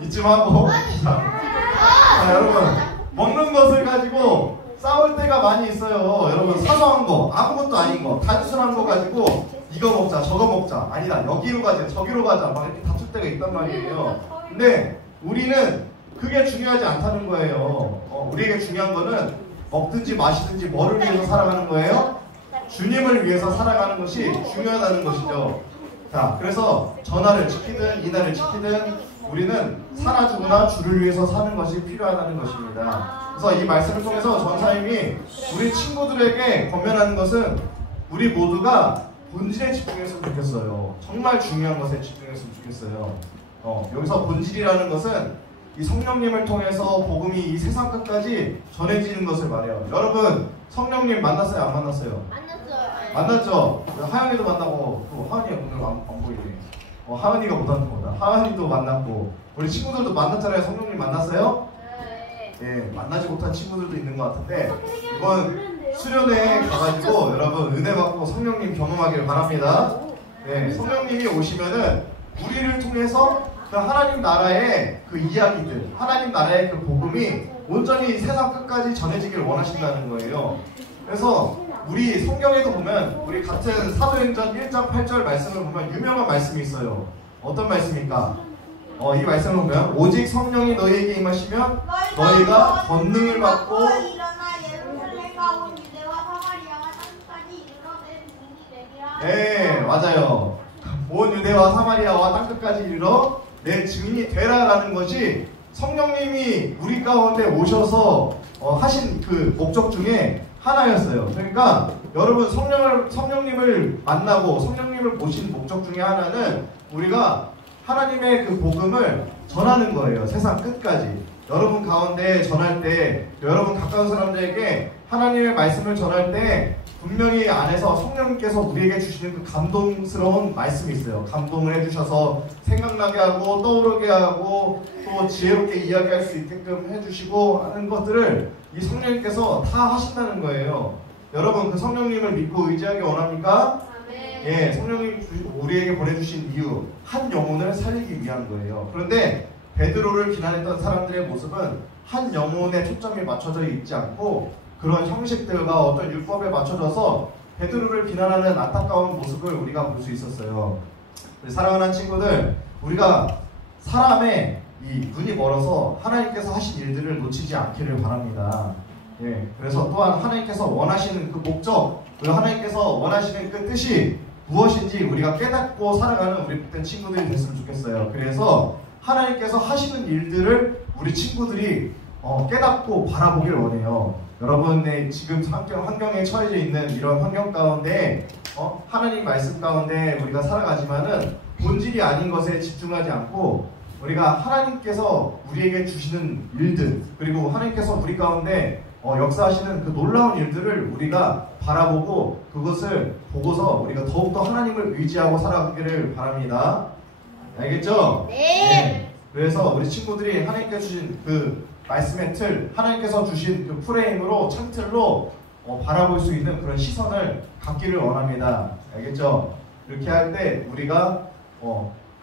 이쯤 하고 자 여러분 먹는 것을 가지고 싸울 때가 많이 있어요. 여러분 사소한 거 아무것도 아닌 거 단순한 거 가지고 이거 먹자 저거 먹자 아니다 여기로 가자 저기로 가자 막 이렇게 다툴 때가 있단 말이에요. 근데 우리는 그게 중요하지 않다는 거예요. 우리에게 중요한 거는 먹든지 마시든지 뭐를 위해서 살아가는 거예요? 주님을 위해서 살아가는 것이 중요하다는 것이죠. 자, 그래서 전날을 지키든 이날을 지키든 우리는 살아 죽으나 주를 위해서 사는 것이 필요하다는 것입니다. 그래서 이 말씀을 통해서 전사님이 우리 친구들에게 권면하는 것은 우리 모두가 본질에 집중했으면 좋겠어요. 정말 중요한 것에 집중했으면 좋겠어요. 여기서 본질이라는 것은 이 성령님을 통해서 복음이 이 세상 끝까지 전해지는 것을 말해요. 여러분 성령님 만났어요? 안 만났어요? 만났죠? 하연이도 만나고 또 하은이가 오늘 안 보이네. 하은이가 못하는 거다. 하은이도 만났고 우리 친구들도 만났잖아요. 성령님 만났어요? 네, 만나지 못한 친구들도 있는 것 같은데 이번 수련회에 가가지고 여러분 은혜 받고 성령님 경험하길 바랍니다. 네, 성령님이 오시면은 우리를 통해서 그 하나님 나라의 그 이야기들, 하나님 나라의 그 복음이 온전히 세상 끝까지 전해지길 원하신다는 거예요. 그래서 우리 성경에도 보면 우리 같은 사도행전 1장 8절 말씀을 보면 유명한 말씀이 있어요. 어떤 말씀입니까? 이 말씀을 보면 오직 성령이 너희에게 임하시면 너희가 권능을 받고 일어나 예루살렘과 온 유대와 사마리아와 땅끝까지 이르러 내 증인이 되리라. 네, 맞아요. 온 유대와 사마리아와 땅끝까지 이르러 내 증인이 되라라는 것이 성령님이 우리 가운데 오셔서 하신 그 목적 중에 하나였어요. 그러니까 여러분 성령님을 만나고 성령님을 보신 목적 중에 하나는 우리가 하나님의 그 복음을 전하는 거예요. 세상 끝까지. 여러분 가운데 전할 때, 여러분 가까운 사람들에게 하나님의 말씀을 전할 때 분명히 안에서 성령님께서 우리에게 주시는 그 감동스러운 말씀이 있어요. 감동을 해주셔서 생각나게 하고 떠오르게 하고 또 지혜롭게 이야기할 수 있게끔 해주시고 하는 것들을 이 성령님께서 다 하신다는 거예요. 여러분 그 성령님을 믿고 의지하기 원합니까? 예, 성령님 우리에게 보내주신 이유 한 영혼을 살리기 위한 거예요. 그런데 베드로를 비난했던 사람들의 모습은 한 영혼에 초점이 맞춰져 있지 않고 그런 형식들과 어떤 율법에 맞춰져서 베드로를 비난하는 안타까운 모습을 우리가 볼 수 있었어요. 사랑하는 친구들, 우리가 사람의 이 눈이 멀어서 하나님께서 하신 일들을 놓치지 않기를 바랍니다. 예, 그래서 또한 하나님께서 원하시는 그 목적, 그리고 하나님께서 원하시는 그 뜻이 무엇인지 우리가 깨닫고 살아가는 우리 복된 친구들이 됐으면 좋겠어요. 그래서 하나님께서 하시는 일들을 우리 친구들이 깨닫고 바라보길 원해요. 여러분의 지금 환경에 처해져 있는 이런 환경 가운데 하나님 말씀 가운데 우리가 살아가지만은 본질이 아닌 것에 집중하지 않고 우리가 하나님께서 우리에게 주시는 일들 그리고 하나님께서 우리 가운데 역사하시는 그 놀라운 일들을 우리가 바라보고 그것을 보고서 우리가 더욱더 하나님을 의지하고 살아가기를 바랍니다. 알겠죠? 네. 그래서 우리 친구들이 하나님께서 주신 그 말씀의 틀, 하나님께서 주신 그 프레임으로 창틀로 바라볼 수 있는 그런 시선을 갖기를 원합니다. 알겠죠? 이렇게 할 때 우리가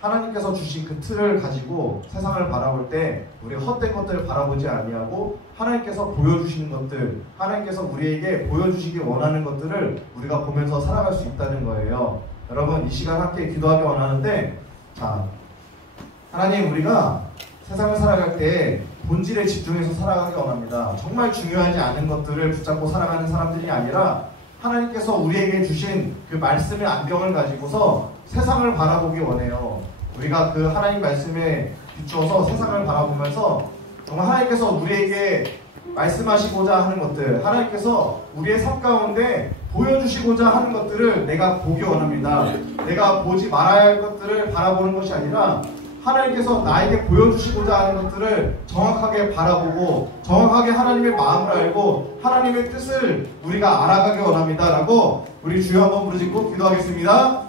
하나님께서 주신 그 틀을 가지고 세상을 바라볼 때 우리가 헛된 것들을 바라보지 아니하고 하나님께서 보여주시는 것들, 하나님께서 우리에게 보여주시기 원하는 것들을 우리가 보면서 살아갈 수 있다는 거예요. 여러분 이 시간 함께 기도하기 원하는데 자, 하나님 우리가 세상을 살아갈 때 본질에 집중해서 살아가기 원합니다. 정말 중요하지 않은 것들을 붙잡고 살아가는 사람들이 아니라 하나님께서 우리에게 주신 그 말씀의 안경을 가지고서 세상을 바라보기 원해요. 우리가 그 하나님 말씀에 비추어서 세상을 바라보면서 정말 하나님께서 우리에게 말씀하시고자 하는 것들, 하나님께서 우리의 삶 가운데 보여주시고자 하는 것들을 내가 보기 원합니다. 내가 보지 말아야 할 것들을 바라보는 것이 아니라 하나님께서 나에게 보여주시고자 하는 것들을 정확하게 바라보고 정확하게 하나님의 마음을 알고 하나님의 뜻을 우리가 알아가기 원합니다. 라고 우리 주여 한번 부르짖고 기도하겠습니다.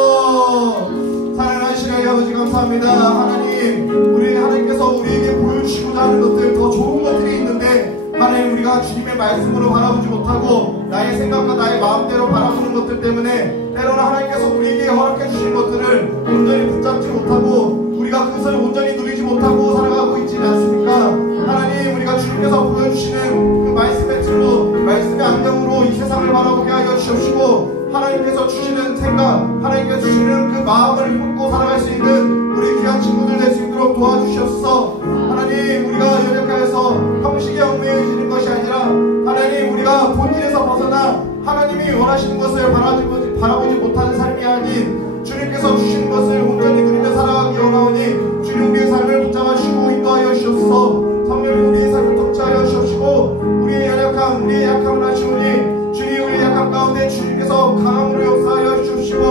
주여! 사랑하시는 아버지 감사합니다. 하나님, 우리 하나님께서 우리에게 보여주시고자 하는 것들, 더 좋은 것들이 있는데 하나님 우리가 주님의 말씀으로 바라보지 못하고 나의 생각과 나의 마음대로 바라보는 것들 때문에 때로는 하나님께서 우리에게 허락해 주신 것들을 온전히 붙잡지 못하고 우리가 그것을 온전히 누리지 못하고 살아가고 있지는 않습니까? 하나님 우리가 주님께서 보여주시는 그 말씀의 틀로 말씀의 안경으로 이 세상을 바라보게 하여 주시옵시고 하나님께서 주시는 생각, 하나님께서 주시는 그 마음을 품고 살아갈 수 있는 우리 귀한 친구들 될 수 있도록 도와주시옵소서. 하나님 우리가 연약하여서 형식에 얽매여지는 것이 아니라 하나님 우리가 본질에서 벗어나 하나님이 원하시는 것을 바라보지 못하는 삶이 아닌 주님께서 주시는 것을 온전히 누리며 살아가기 원하오니 주님 우리의 삶을 붙잡아 주시고 인도하여 주옵소서. 성령님 우리의 삶을 통치하여 주옵시고 우리의 연약함, 우리의 약함을 아시오니 주님 우리의 약함 가운데 주님께서 강함으로 역사하여 주옵시고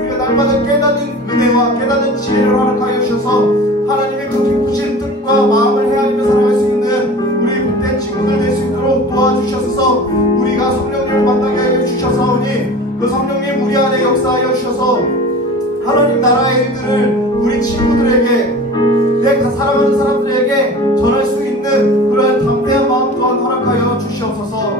우리가 날마다 깨닫는 은혜와 깨닫는 지혜를 허락하여 주셔서 하나님의 그 깊으신 뜻과 마음을 헤아리며 살아갈 수 있는 우리 복된 친구들 될 수 있도록 도와주셔서 우리가 성령님을 만나게 하여 주셔서오니 그 성령님 우리 안에 역사하여 주셔서 하나님 나라의 일들을 우리 친구들에게 내가 사랑하는 사람들에게 전할 수 있는 그러한 담대한 마음 또한 허락하여 주시옵소서.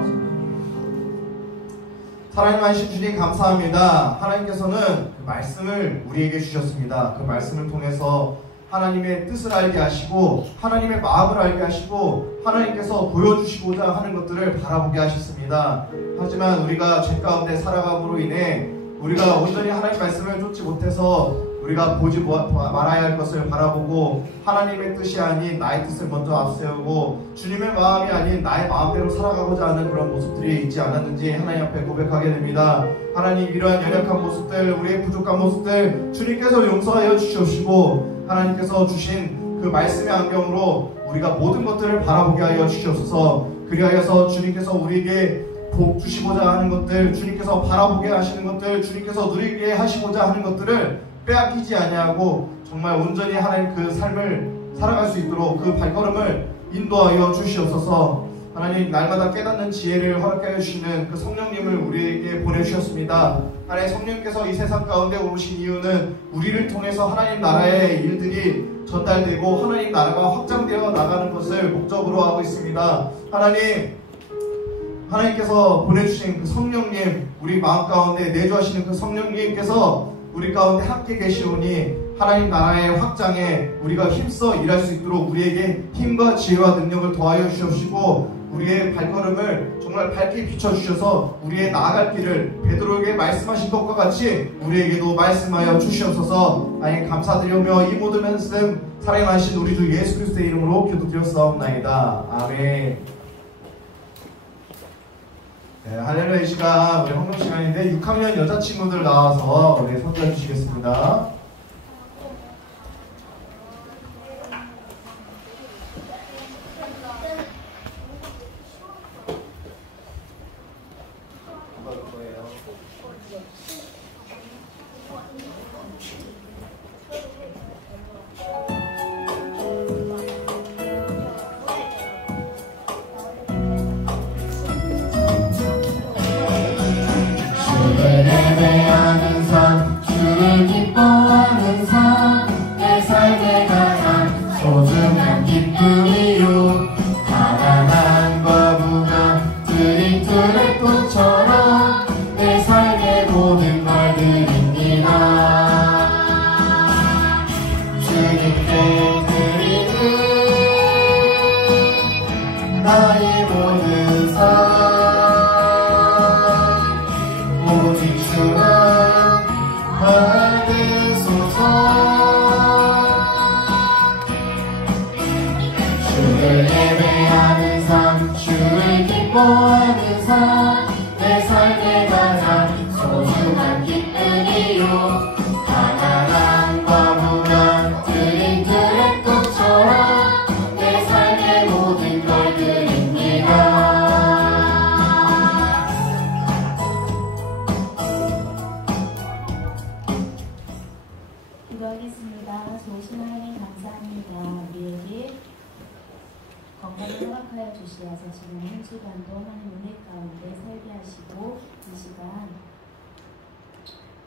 하나님 하신 주님 감사합니다. 하나님께서는 그 말씀을 우리에게 주셨습니다. 그 말씀을 통해서 하나님의 뜻을 알게 하시고 하나님의 마음을 알게 하시고 하나님께서 보여주시고자 하는 것들을 바라보게 하셨습니다. 하지만 우리가 죄 가운데 살아감으로 인해 우리가 온전히 하나님 말씀을 쫓지 못해서 우리가 보지 말아야 할 것을 바라보고 하나님의 뜻이 아닌 나의 뜻을 먼저 앞세우고 주님의 마음이 아닌 나의 마음대로 살아가고자 하는 그런 모습들이 있지 않았는지 하나님 앞에 고백하게 됩니다. 하나님, 이러한 연약한 모습들, 우리의 부족한 모습들 주님께서 용서하여 주시옵시고 하나님께서 주신 그 말씀의 안경으로 우리가 모든 것들을 바라보게 하여 주시옵소서. 그리하여서 주님께서 우리에게 복 주시고자 하는 것들, 주님께서 바라보게 하시는 것들, 주님께서 누리게 하시고자 하는 것들을 빼앗기지 아니하고 정말 온전히 하나님 그 삶을 살아갈 수 있도록 그 발걸음을 인도하여 주시옵소서. 하나님, 날마다 깨닫는 지혜를 허락하여 주시는 그 성령님을 우리에게 보내주셨습니다. 하나님, 성령님께서 이 세상 가운데 오신 이유는 우리를 통해서 하나님 나라의 일들이 전달되고 하나님 나라가 확장되어 나가는 것을 목적으로 하고 있습니다. 하나님께서 보내주신 그 성령님, 우리 마음 가운데 내주하시는 그 성령님께서 우리 가운데 함께 계시오니 하나님 나라의 확장에 우리가 힘써 일할 수 있도록 우리에게 힘과 지혜와 능력을 더하여 주시옵시고 우리의 발걸음을 정말 밝게 비춰주셔서 우리의 나아갈 길을 베드로에게 말씀하신 것과 같이 우리에게도 말씀하여 주시옵소서. 하나님, 감사드리며 이 모든 말씀 살아나신 우리 주 예수 그리스도의 이름으로 기도드렸사옵나이다. 아멘. 네, 할렐루야. 이 시간 우리 헌금 시간인데 6학년 여자친구들 나와서 우리 손잡아 주시겠습니다. 예배하는 삶, 주를 기뻐하는 삶, 내 삶의 가장 소중한 기쁨이요. 가난함과 부강, 드린 들의 꽃처럼 내 삶의 모든 걸 드립니다. 주님께 드리는 나의 모든 삶, 주를 예배하는 삶, 주를 기뻐하는 삶, 내 삶의 가장 소중한 기쁨이요. 가난함과 부강, 드린 들의 꽃처럼 내 삶의 모든 걸 드립니다. 기도하겠습니다. 좋으신 하나님 감사합니다. 우리에게 건강을 허락하여 주시어서 지난 한 주간도 하나님 은혜 가운데 살게 하시고 이 시간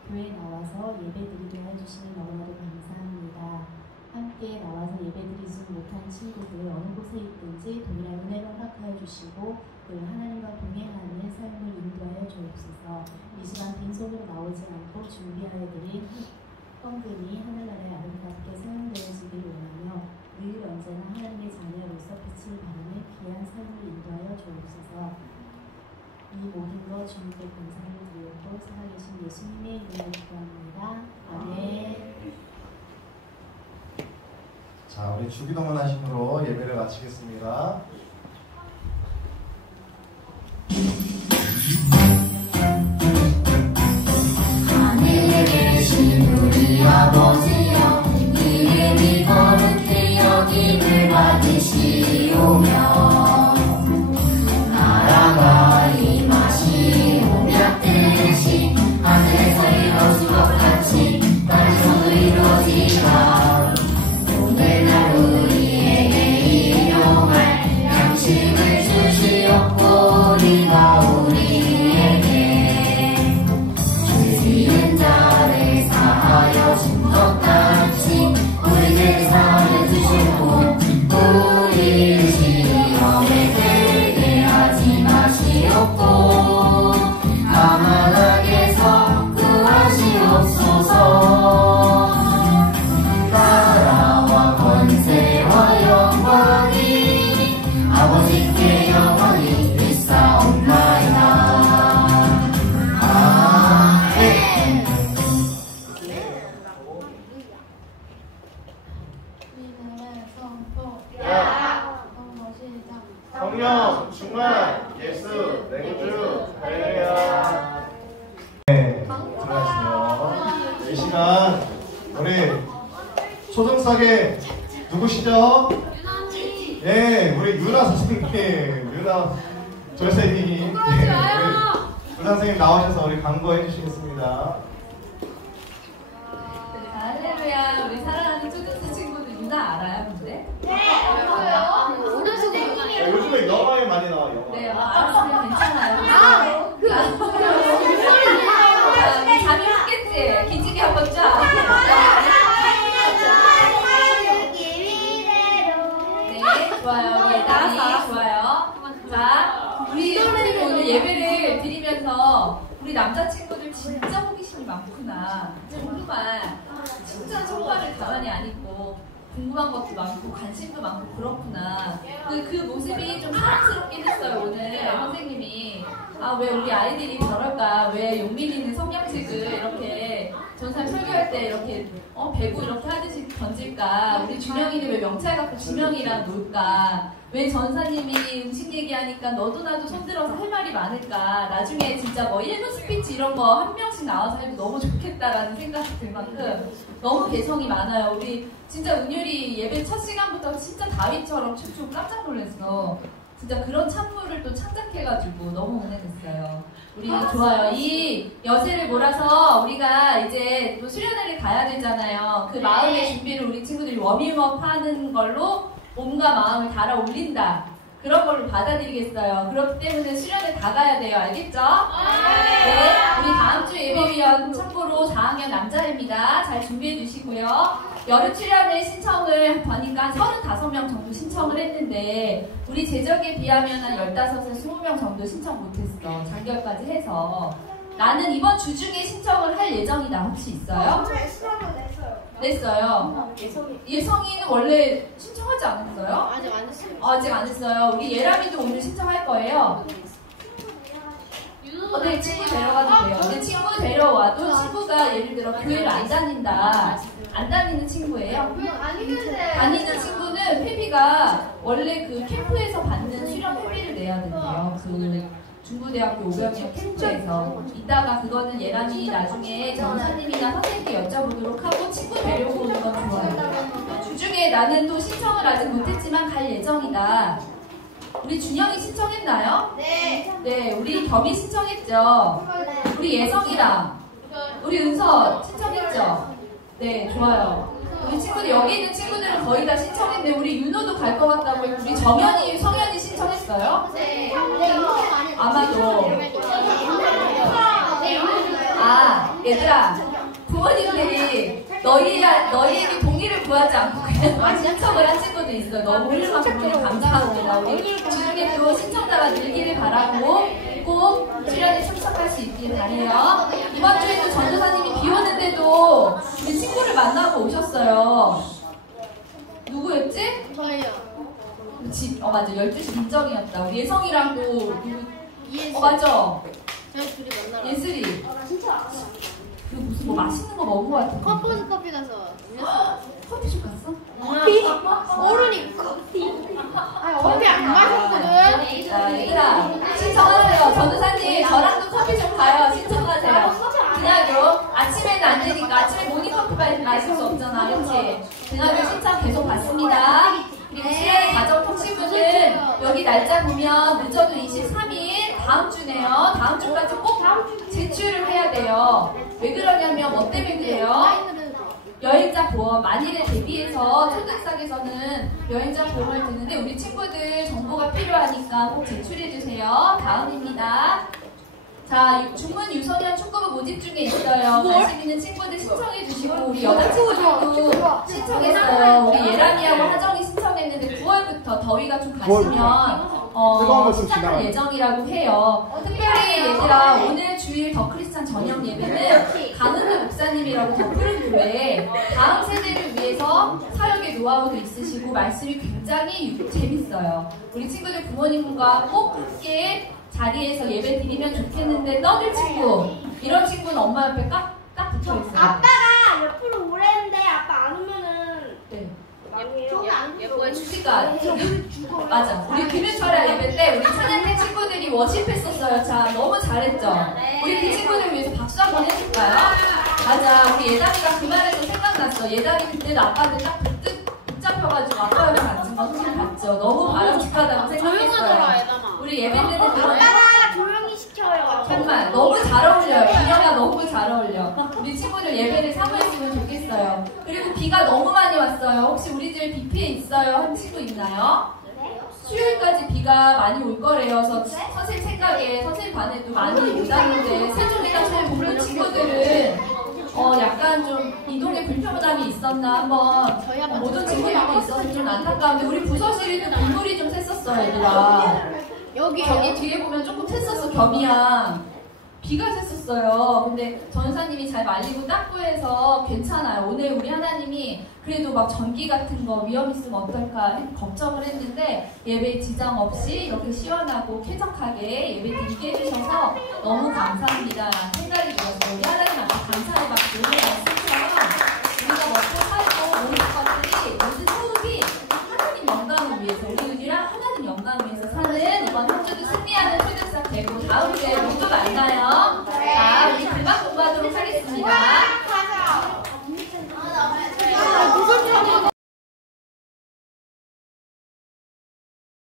교회에 나와서 예배드리게 해주시니 너무나도 감사합니다. 함께 나와서 예배드리지 못한 친구들 어느 곳에 있든지 동일한 은혜를 허락하여 주시고 늘 하나님과 동행하는 삶을 인도하여 주옵소서. 이 시간 빈손으로 나오지 않고 준비하여 드린 헌금이 하늘나라에 아름답게 사용되어지길 원하며 늘 언제나 하나님의 자녀로서 빛을 발하는 귀한 삶을 인도하여 주옵소서. 이 모든 것 주님께 감사를 드리고 살아계신 예수님의 이름으로 기도합니다. 아멘. 자, 우리 주기도문 하심으로 예배를 마치겠습니다. 하늘에 계신 우리 아버지여, 이름이 거룩히 여김을 받으시오며 나라가 임하시오며 뜻이 하늘에서 이루어진 것 같이 땅에서도 이루어지라. 오늘날 우리에게 일용할 양식을 주시옵고 우리가 우리에게 죄 지은 자를 사하여 준 것 같이 우리 죄를 사하여 성령, 충만, 예수, 내 구주, 할렐루야. 네, 들어가시죠. 이 시간 우리 초등석에 누구시죠? 예, 우리 유나 선생님, 유나 절세님, 예, 유나 선생님 나오셔서 우리 강구해 주시겠습니다. 할렐루야. 우리 사랑하는 초등학생 친구들 유나 알아요, 근데? 네, 알아요. 오늘 선생님이요. 요즘에 영화에 많이 나와요. 네, 알았어요. 괜찮아요. 잠이 왔겠지? 기지개 한번 쫙. 네, 좋아요. 우리 예단이 좋아요. 자, 우리 선생님이 오늘 예배를 드리면서 우리 남자친구들 진짜 호기심이 많구나. 정말 진짜 손발을 가만히 안 있고 궁금한 것도 많고 관심도 많고 그렇구나. 그 모습이 좀 사랑스럽긴 했어요. 오늘 선생님이 아, 왜 우리 아이들이 저럴까? 왜 용민이는 성경책을 이렇게 전사 설교할 때 이렇게 배구 이렇게 하듯이 던질까? 우리 준영이는 왜 명찰 갖고 준영이랑 놀까? 왜 전사님이 음식 얘기하니까 너도 나도 손들어서 할 말이 많을까? 나중에 진짜 뭐 1분 스피치 이런 거 한 명씩 나와서 해도 너무 좋겠다라는 생각이 들 만큼 너무 개성이 많아요. 우리 진짜 은율이 예배 첫 시간부터 진짜 다윗처럼 춤추고 깜짝 놀랐어. 진짜 그런 찬물을 또 창작해가지고 너무 은혜됐어요. 우리 좋아요. 이 여세를 몰아서 우리가 이제 또 수련회를 가야 되잖아요. 그 마음의 준비를 우리 친구들이 워밍업 하는 걸로 몸과 마음을 달아 올린다. 그런 걸로 받아들이겠어요. 그렇기 때문에 수련회 다 가야 돼요. 알겠죠? 네. 우리 다음 주 예배위원 참고로 4학년 남자입니다. 잘 준비해 주시고요. 여름 출연회 신청을 보니까 35명 정도 신청을 했는데 우리 제적에 비하면 한 15에서 20명 정도 신청 못했어. 장결까지 해서. 나는 이번 주 중에 신청을 할 예정이다. 혹시 있어요? 냈어요. 예성이는 원래 신청하지 않았어요? 아직 안 했어요. 아직 안 했어요. 우리 예람이도 오늘 신청할 거예요. 네, 친구 데려가도 돼요. 근데 친구 데려와도 친구가 예를 들어 교회를 안 다닌다. 안 다니는 친구예요. 다니는 친구는 회비가 원래 그 캠프에서 받는 수련 회비를 내야 된대요. 그 중부대학교 500년 캠프에서. 이따가 그거는 예람이 나중에 전사님이나 선생님께 여쭤보도록 하고 친구 데려오고 오는 건 좋아요. 주중에 나는 또 신청을 아직 못했지만 갈 예정이다. 우리 준영이 신청했나요? 네. 네, 우리 겸이 신청했죠. 우리 예성이랑 우리 은서 신청했죠. 네, 좋아요. 우리 친구들 여기 있는 친구들은 거의 다 신청했는데 우리 윤호도 갈 것 같다고 했고 우리 정연이, 성연이 신청했어요? 네. 아마도. 아, 얘들아, 부모님들이 너희에게 동의를 구하지 않고 그냥 신청을 한 친구도 있어요. 너무 훌륭한 부모님 감사합니다. 우리 주중에 또 신청자가 늘기를 바라고 꼭 수련에 참석할 수 있길 바래요. 이번 주에도 전도사님이 비 오는데도 우리 친구를 만나고 오셨어요. 누구였지? 저예요. 맞아. 12시 민정이었다. 우리 예성이랑 또 맞아. 저희 둘이 만나러. 예슬이. 진짜. 그 무슨 뭐 맛있는 거 먹은 거 같은데. 커피 가서. 커피숍 갔어? 커피? 어른이 커피. 커피 안 마셨거든. 자, 얘들아, 신청하세요. 전도사님, 저랑도 커피숍 가요. 신청하세요. 그냥요. 아침에는 안 되니까. 아침에 모닝커피 마실 수 없잖아. 그렇지? 그냥요. 신청 계속 받습니다. 그리고 수련회 가정 통신부는 여기 날짜 보면 늦어도 23일 다음 주네요. 다음 주까지 꼭 제출을 해야 돼요. 왜 그러냐면 뭐 때문에 그래요? 여행자 보험 만일에 대비해서 초등학생에서는 여행자 보험을 드는데 우리 친구들 정보가 필요하니까 꼭 제출해주세요. 다음입니다. 자, 중문 유소년 축구부 모집 중에 있어요. 관심 있는 친구들 신청해주시고 우리 여자친구들도 신청했어요. 우리 예람이하고 하정이 신청했는데 9월부터 더위가 좀 가시면 시작할 예정이라고 해요. 특별히 얘들아 오늘 주일 더 크리스찬 저녁 예배는 강은우 목사님이라고 더 푸른 교회 다음 세대를 위해서 사역의 노하우도 있으시고 말씀이 굉장히 재밌어요. 우리 친구들 부모님과 꼭 함께 자리에서 예배 드리면 좋겠는데 떠들 친구 이런 친구는 엄마 옆에 딱 붙어있어요. 아빠가 옆으로 오랬는데 아빠 안 오면은 네. 그러니까 맞아. 우리 금요철야 예배 때 우리 찬양팀 친구들이 워십했었어요. 자, 너무 잘했죠? 우리 그 친구들 위해서 박수 한번 해줄까요? 맞아. 우리 예담이가 그 말에서 생각났어. 예담이 그때도 아빠한테 딱 붙잡혀가지고 아빠 옆에 앉은 거 혹시 봤죠? 너무 바람직하다고 생각했어요. 우리 예배 때는 아빠가 조용히 시켜요. 정말 너무 잘 어울려요. 비녀가 너무 잘 어울려. 우리 친구들 예배를 사모했으면 좋겠어요. 그리고 비가 너무 많이 왔어요. 혹시 우리 집에 비 피해 있어요? 한 친구 있나요? 수요일까지 비가 많이 올 거래요. 그래서 선생님 생각에 선생님 반에도 많이 오다는데 세종이나 저희 동료 친구들은 약간 좀 이동에 불편함이 있었나 한번 모든 친구들도 있어서 좀 안타까운데 우리 부서실에도 눈물이 좀 샜었어요, 얘들아. 저기 뒤에 보면 조금 샜었어, 겸이야. 비가 샜었어요. 근데 전사님이 잘 말리고 닦고 해서 괜찮아요. 오늘 우리 하나님이 그래도 막 전기 같은 거 위험 있으면 어떨까 걱정을 했는데 예배 지장 없이 이렇게 시원하고 쾌적하게 예배 드리게 해주셔서 너무 감사합니다. 생각이 들었어요.